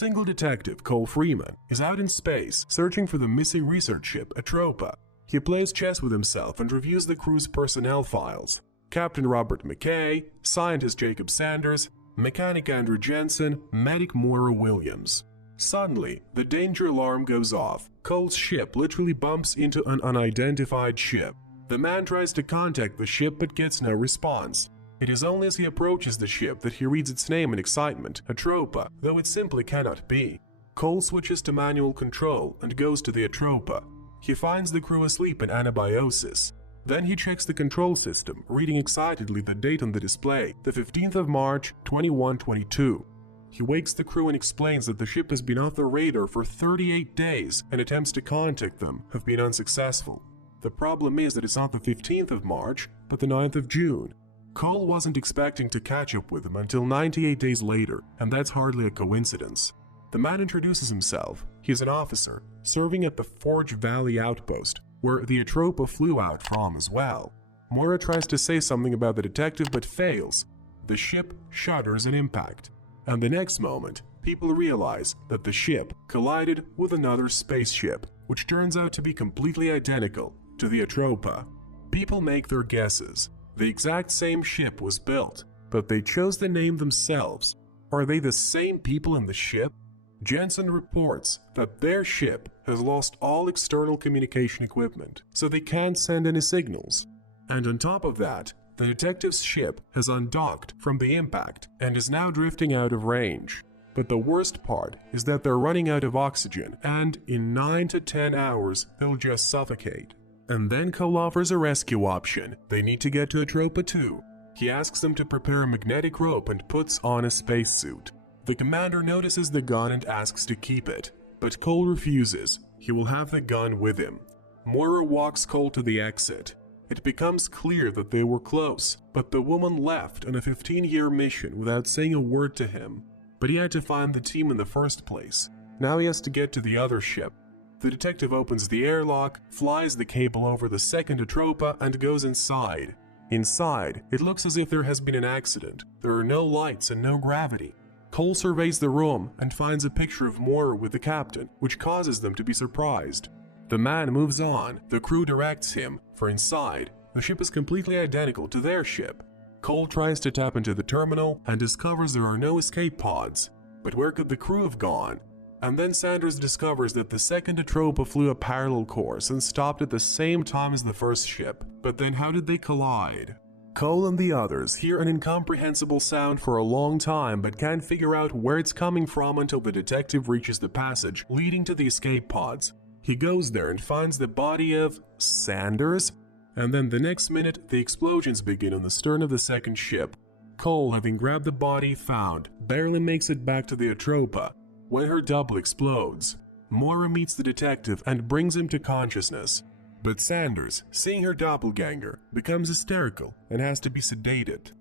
single detective, Cole Freeman, is out in space searching for the missing research ship Atropa. He plays chess with himself and reviews the crew's personnel files. Captain Robert McKay, scientist Jacob Sanders, mechanic Andrew Jensen, medic Moira Williams. Suddenly, the danger alarm goes off. Cole's ship literally bumps into an unidentified ship. The man tries to contact the ship but gets no response. It is only as he approaches the ship that he reads its name in excitement, Atropa, though it simply cannot be. Cole switches to manual control and goes to the Atropa. He finds the crew asleep in anabiosis. Then he checks the control system, reading excitedly the date on the display, the 15th of March, 2122. He wakes the crew and explains that the ship has been off the radar for 38 days and attempts to contact them have been unsuccessful. The problem is that it's not the 15th of March, but the 9th of June. Cole wasn't expecting to catch up with them until 98 days later, and that's hardly a coincidence. The man introduces himself. He's an officer, serving at the Forge Valley outpost, where the Atropa flew out from as well. Moira tries to say something about the detective but fails. The ship shudders in impact. And the next moment, people realize that the ship collided with another spaceship, which turns out to be completely identical to the Atropa. People make their guesses. The exact same ship was built, but they chose the name themselves. Are they the same people in the ship? Jensen reports that their ship has lost all external communication equipment, so they can't send any signals. And on top of that, the detective's ship has undocked from the impact and is now drifting out of range. But the worst part is that they're running out of oxygen, and in 9 to 10 hours, they'll just suffocate. And then Cole offers a rescue option. They need to get to Atropa 2. He asks them to prepare a magnetic rope and puts on a spacesuit. The commander notices the gun and asks to keep it, but Cole refuses. He will have the gun with him. Moira walks Cole to the exit. It becomes clear that they were close, but the woman left on a 15-year mission without saying a word to him. But he had to find the team in the first place. Now he has to get to the other ship. The detective opens the airlock, flies the cable over the second Atropa, and goes inside. Inside, it looks as if there has been an accident. There are no lights and no gravity. Cole surveys the room and finds a picture of Moira with the captain, which causes them to be surprised. The man moves on. The crew directs him, for inside, the ship is completely identical to their ship. Cole tries to tap into the terminal and discovers there are no escape pods. But where could the crew have gone? And then Sanders discovers that the second Atropa flew a parallel course and stopped at the same time as the first ship. But then how did they collide? Cole and the others hear an incomprehensible sound for a long time but can't figure out where it's coming from until the detective reaches the passage leading to the escape pods. He goes there and finds the body of Sanders, and then the next minute the explosions begin on the stern of the second ship. Cole, having grabbed the body found, barely makes it back to the Atropa when her double explodes. Moira meets the detective and brings him to consciousness. But Sanders, seeing her doppelganger, becomes hysterical and has to be sedated.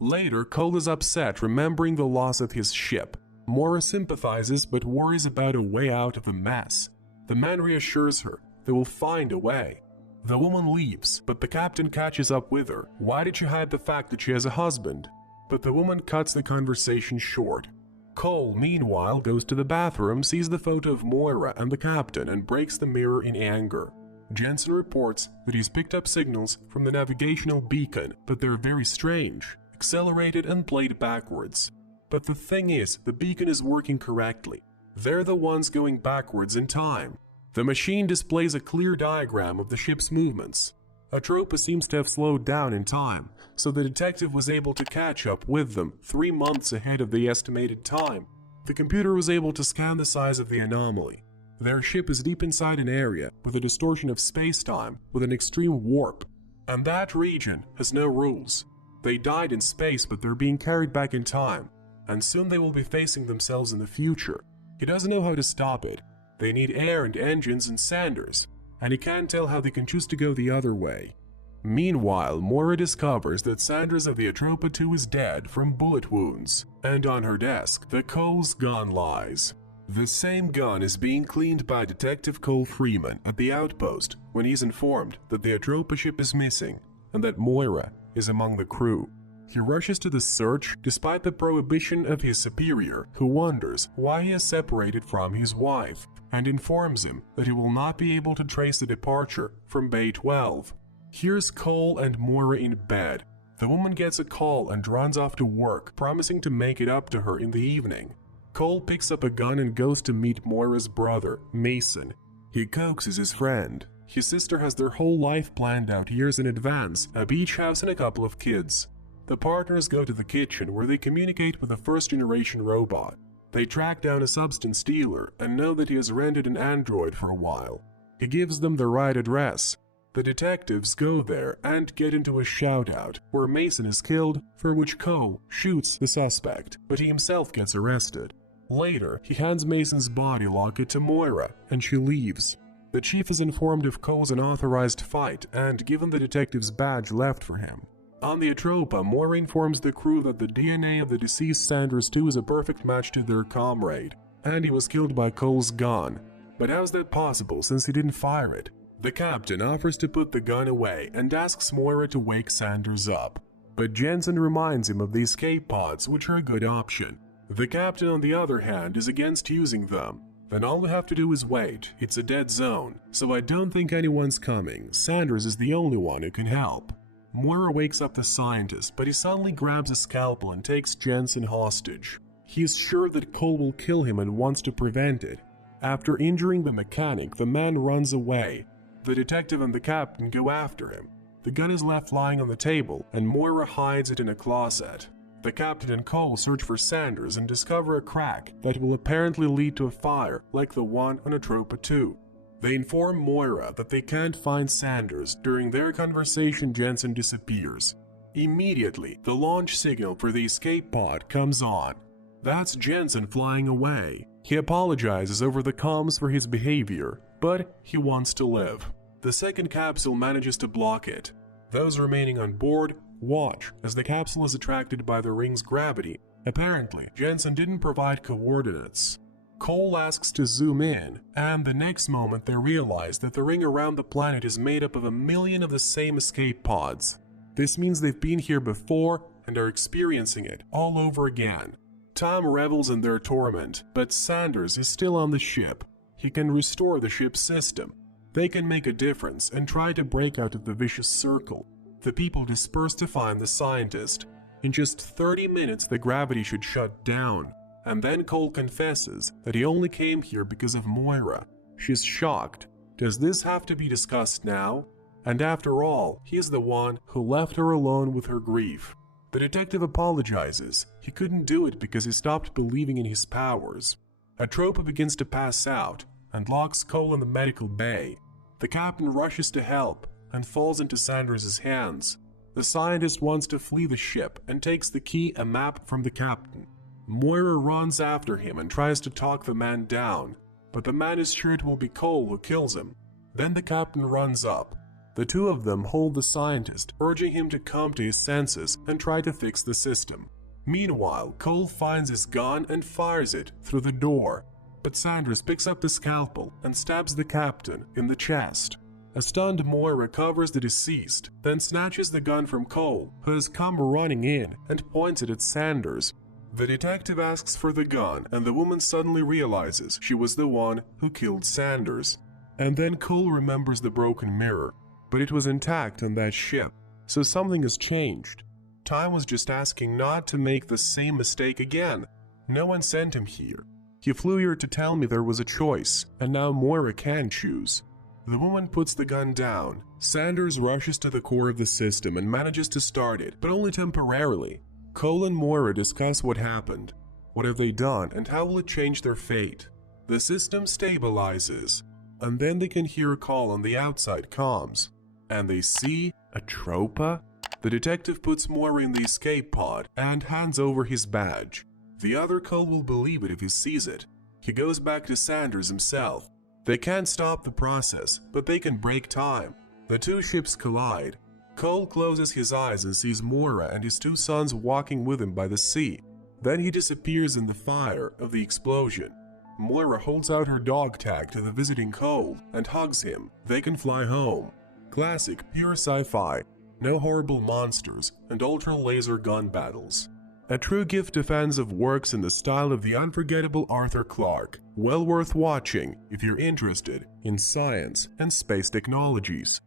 Later, Cole is upset remembering the loss of his ship. Moira sympathizes but worries about a way out of the mess. The man reassures her they will find a way. The woman leaves, but the captain catches up with her. Why did you hide the fact that she has a husband? But the woman cuts the conversation short. Cole, meanwhile, goes to the bathroom, sees the photo of Moira and the captain, and breaks the mirror in anger. Jensen reports that he's picked up signals from the navigational beacon, but they're very strange, accelerated and played backwards. But the thing is, the beacon is working correctly. They're the ones going backwards in time. The machine displays a clear diagram of the ship's movements. Atropa seems to have slowed down in time, so the detective was able to catch up with them 3 months ahead of the estimated time. The computer was able to scan the size of the anomaly. Their ship is deep inside an area with a distortion of space-time with an extreme warp, and that region has no rules. They died in space, but they're being carried back in time, and soon they will be facing themselves in the future. He doesn't know how to stop it. They need air and engines and Sanders, and he can't tell how they can choose to go the other way. Meanwhile, Moira discovers that Sanders of the Atropa 2 is dead from bullet wounds, and on her desk, the Cole's gun lies. The same gun is being cleaned by Detective Cole Freeman at the outpost when he's informed that the Atropa ship is missing and that Moira is among the crew. He rushes to the search despite the prohibition of his superior, who wonders why he is separated from his wife, and informs him that he will not be able to trace the departure from Bay 12. Here's Cole and Moira in bed. The woman gets a call and runs off to work, promising to make it up to her in the evening. Cole picks up a gun and goes to meet Moira's brother, Mason. He coaxes his friend. His sister has their whole life planned out years in advance, a beach house and a couple of kids. The partners go to the kitchen where they communicate with a first-generation robot. They track down a substance dealer and know that he has rented an android for a while. He gives them the right address. The detectives go there and get into a shootout where Mason is killed, for which Cole shoots the suspect, but he himself gets arrested. Later, he hands Mason's body locket to Moira, and she leaves. The chief is informed of Cole's unauthorized fight and given the detective's badge left for him. On the Atropa, Moira informs the crew that the DNA of the deceased Sanders 2 is a perfect match to their comrade, and he was killed by Cole's gun. But how's that possible since he didn't fire it? The captain offers to put the gun away and asks Moira to wake Sanders up. But Jensen reminds him of the escape pods, which are a good option. The captain, on the other hand, is against using them. Then all we have to do is wait. It's a dead zone, so I don't think anyone's coming. Sanders is the only one who can help. Moira wakes up the scientist, but he suddenly grabs a scalpel and takes Jensen hostage. He is sure that Cole will kill him and wants to prevent it. After injuring the mechanic, the man runs away. The detective and the captain go after him. The gun is left lying on the table, and Moira hides it in a closet. The captain and Cole search for Sanders and discover a crack that will apparently lead to a fire like the one on Atropa 2. They inform Moira that they can't find Sanders. During their conversation, Jensen disappears. Immediately, the launch signal for the escape pod comes on. That's Jensen flying away. He apologizes over the comms for his behavior, but he wants to live. The second capsule manages to block it. Those remaining on board watch as the capsule is attracted by the ring's gravity. Apparently, Jensen didn't provide coordinates. Cole asks to zoom in, and the next moment they realize that the ring around the planet is made up of 1 million of the same escape pods. This means they've been here before and are experiencing it all over again. Tom revels in their torment, but Sanders is still on the ship. He can restore the ship's system. They can make a difference and try to break out of the vicious circle. The people disperse to find the scientist. In just 30 minutes, the gravity should shut down. And then Cole confesses that he only came here because of Moira. She's shocked. Does this have to be discussed now? And after all, he is the one who left her alone with her grief. The detective apologizes. He couldn't do it because he stopped believing in his powers. Atropa begins to pass out and locks Cole in the medical bay. The captain rushes to help and falls into Sanders' hands. The scientist wants to flee the ship and takes the key, a map, from the captain. Moira runs after him and tries to talk the man down, but the man is sure it will be Cole who kills him. Then the captain runs up. The two of them hold the scientist, urging him to come to his senses and try to fix the system. Meanwhile, Cole finds his gun and fires it through the door, but Sanders picks up the scalpel and stabs the captain in the chest. A stunned Moira covers the deceased, then snatches the gun from Cole, who has come running in, and points it at Sanders. The detective asks for the gun, and the woman suddenly realizes she was the one who killed Sanders. And then Cole remembers the broken mirror, but it was intact on that ship, so something has changed. Time was just asking not to make the same mistake again. No one sent him here. He flew here to tell me there was a choice, and now Moira can choose. The woman puts the gun down. Sanders rushes to the core of the system and manages to start it, but only temporarily. Cole and Moira discuss what happened. What have they done, and how will it change their fate? The system stabilizes, and then they can hear a call on the outside comms. And they see Atropa? The detective puts Moira in the escape pod and hands over his badge. The other Cole will believe it if he sees it. He goes back to Sanders himself. They can't stop the process, but they can break time. The two ships collide. Cole closes his eyes and sees Moira and his two sons walking with him by the sea. Then he disappears in the fire of the explosion. Moira holds out her dog tag to the visiting Cole and hugs him. They can fly home. Classic, pure sci-fi. no horrible monsters, and ultra-laser gun battles. A true gift to fans of works in the style of the unforgettable Arthur Clarke, well worth watching if you're interested in science and space technologies.